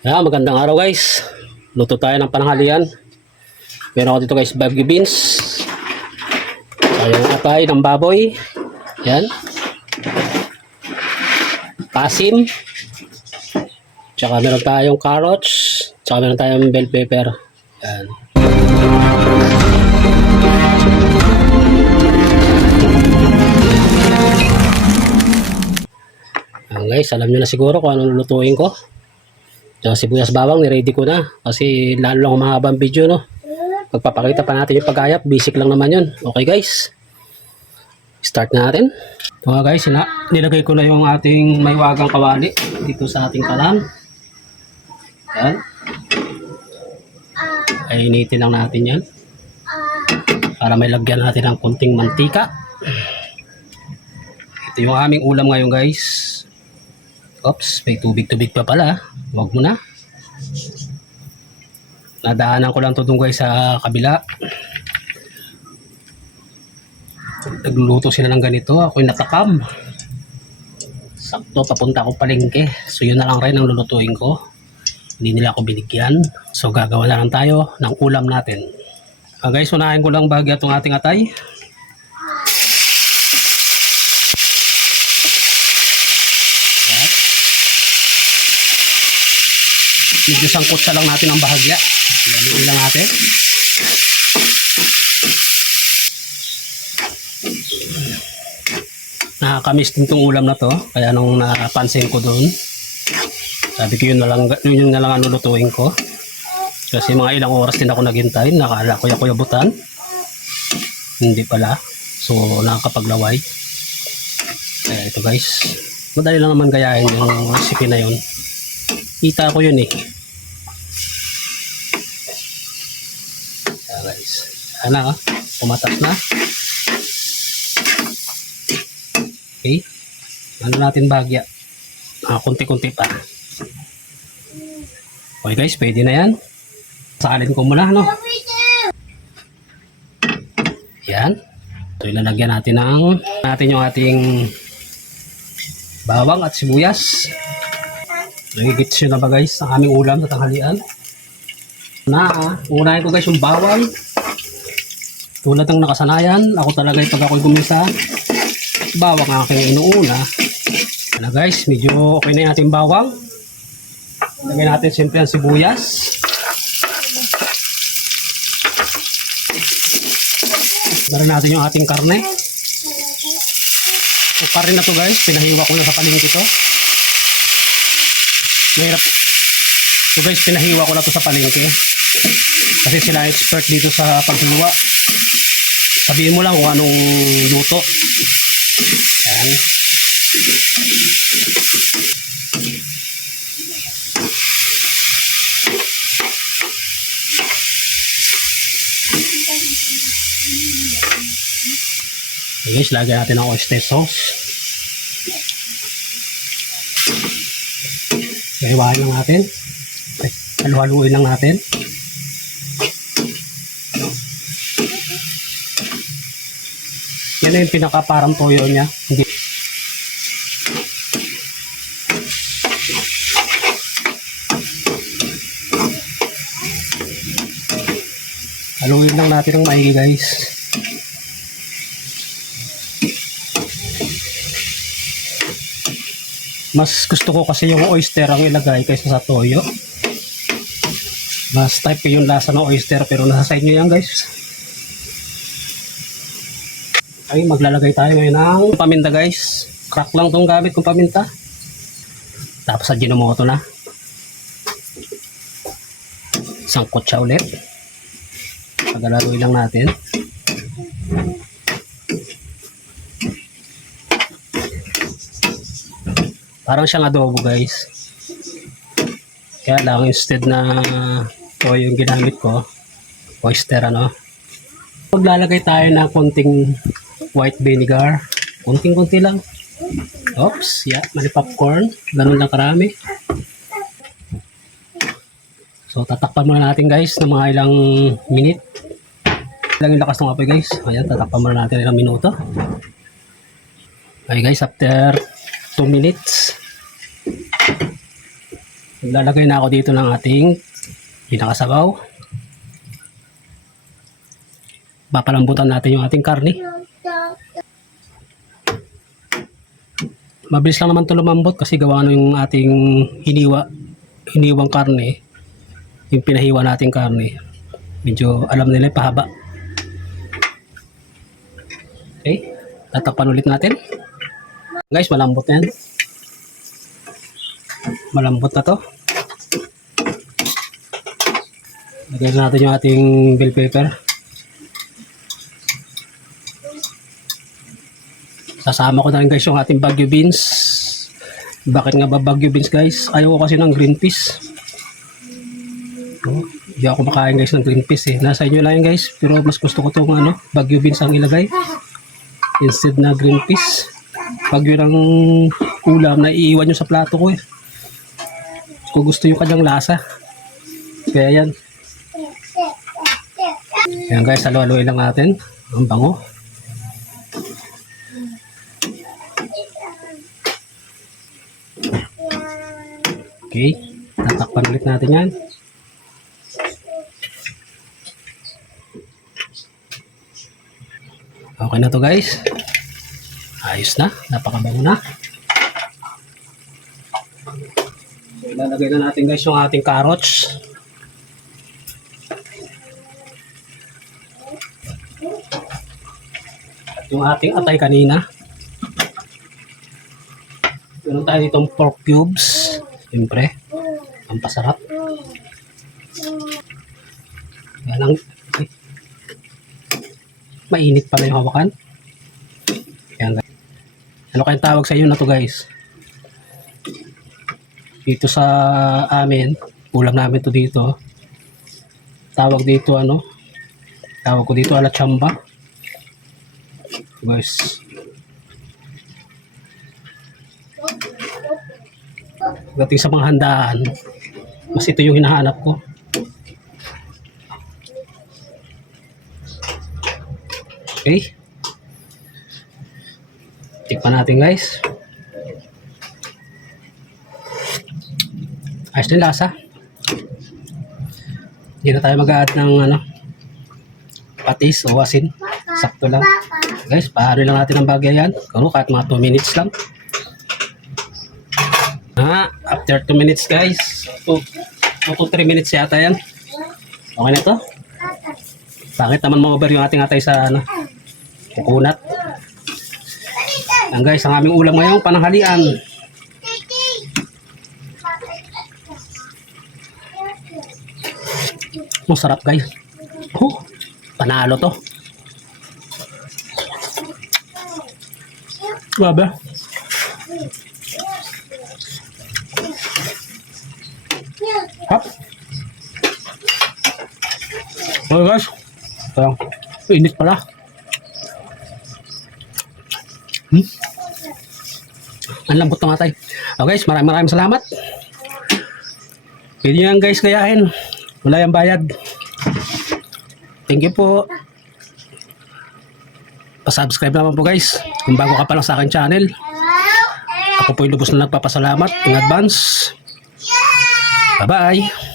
Magandang araw guys. Luto tayo ng pananghalian. Meron ako dito guys, baggy beans. Tayong atay ng baboy. Yan. Pasim. Tsaka meron tayong carrots. Tsaka meron tayong bell pepper. Yan. Guys, alam nyo na siguro kung anong lulutuin ko. Yung sibuyas bawang, ni-ready ko na. Kasi lalo lang mahabang video, no? Pagpapakita pa natin yung pag-ayap. Basic lang naman yun. Okay, guys. Start natin. Ito nga, guys. Nilagay ko na yung ating maywagang kawali dito sa ating kalan. Yan. Ay, initin lang natin yan. Para may lagyan natin ng konting mantika. Ito yung aming ulam ngayon, guys. Oops, may tubig-tubig pa pala. Huwag mo na. Nadaanan ko lang ito dun guys sa kabila. Nagluluto sila ng ganito. Ako'y natakam. Sakto, papunta ako palengke. So yun na lang rin ang lulutuin ko. Hindi nila ako binigyan. So gagawa na lang tayo ng ulam natin. Guys, unahin ko lang bagay itong ating atay. Medyo sangkot sa lang natin ang bahagya. Yan lang natin. Nakakamiss din itong ulam na to. Kaya nung napansin ko doon, sabi ko yun na lang ang lulutuin ko. Kasi mga ilang oras din ako naghintay. Nakala ko yabutan. Hindi pala. So nakakapaglaway. Kaya ito guys. Madali lang naman gayahin yung recipe na yun. Kita ko yun eh. Guys. Ano, pumatas na. Okay. Ano natin bagya? Kunti-kunti pa. Okay guys, pwede na yan. Salin ko muna, no? Yan. So, ilalagyan natin yung ating bawang at sibuyas. Nagigits yun na ba guys ang aming ulam sa tanghalian? Unahin ko guys yung bawang. Tulad ng nakasanayan, ako talaga pag ako'y gumisa, bawang ang aking inuuna. Ano guys, medyo okay na yung ating bawang. Lagyan natin siyempre ang sibuyas. Lagyan natin yung ating karne. Yung karne na to guys, pinahiwa ko na sa palengke ito. Mahirap. So guys, pinahiwa ko na to sa palengke. Kasi sila expert dito sa paghiwa. Sabihin mo lang kung anong luto. Yan. Okay guys, lagyan natin ng oyster sauce. Iwain lang natin. Halu-haluin lang natin. Yan na yung pinaka-parang toyo niya. Hindi. Haluin lang natin ng maigi guys. Mas gusto ko kasi yung oyster ang ilagay kaysa sa toyo. Mas type yung lasa ng oyster pero nasa sa inyo yan guys. Okay, maglalagay tayo ngayon ng paminta guys. Crack lang itong gamit kong paminta. Tapos sa Ajinomoto na. Sangkot siya ulit. Pagalaroy lang natin. Parang siyang adobo guys. Kaya lang instead na ito yung ginamit ko, oyster ano. Maglalagay tayo ng konting white vinegar. Konting-konti lang. Oops, yeah, mali popcorn. Ganun lang karami. So tatakpan muna natin guys ng mga ilang minute. Lang yung lakas ng apoy guys. Ayan, tatakpan muna natin ilang minuto. Okay guys, after 2 minutes. Lalagay na ako dito ng ating pinakasabaw. Papalambutan natin yung ating karne. Mabilis lang naman ito lumambot kasi gawa na yung ating hiniwang karne. Yung pinahiwa nating karne. Medyo alam nila pahaba. Okay, tatakpan ulit natin. Guys, malambot na yan. Malambot na to. Lagyan natin yung ating bell pepper. Sasama ko na rin guys yung ating Baguio beans. Bakit nga ba Baguio beans guys? Ayaw ko kasi ng green peas. Oh, hindi ako makain guys ng green peas eh. Nasa inyo lang yun guys. Pero mas gusto ko itong Baguio beans ang ilagay. Instead na green peas. Baguio ng ulam na iiwan nyo sa plato ko eh. Kung gusto yung kanyang lasa. Kaya yan. Yan guys, halo-haloin lang natin. Ang bango. Okay, tatakpan ulit natin yan. Okay na to guys. Ayos na, napakabango na. So, ilalagay na natin guys yung ating carrots. At yung ating atay kanina. Meron tayo ditong pork cubes. Siyempre, ang pasarap. Yan lang. Okay. Mainit pala yung hawakan. Yan guys. Ano kayong tawag sa inyo na to guys? Dito sa amin, ulam namin to dito. Tawag dito Tawag ko dito ala chamba. Guys. Dating sa mga handaan, mas ito yung hinahanap ko. Okay. Tikpan natin guys. Ayos din lasa. Hindi na tayo mag-a-add ng patis o asin. Sakto lang. Guys, pahalo lang natin ang bagay yan. Kahit mga 2 minutes lang. After 2 minutes guys, 2 to 3 minutes yata yan. Okay na to. Bakit naman ma-over yung ating atay sa kukunat. Yan guys, ang aming ulam ngayon, pananghalian. Masarap guys. Panalo to. Grabe. Hap. Okay guys. Ito. Init pala. Ang lambot ng atay. Okay guys, maraming salamat. Pwede nyo yan guys gayahin. Wala yung bayad. Thank you po. Pa-subscribe naman po guys. Kung bago ka pa lang sa akin channel. Ako po yung lubos na nagpapasalamat in advance. Bye-bye.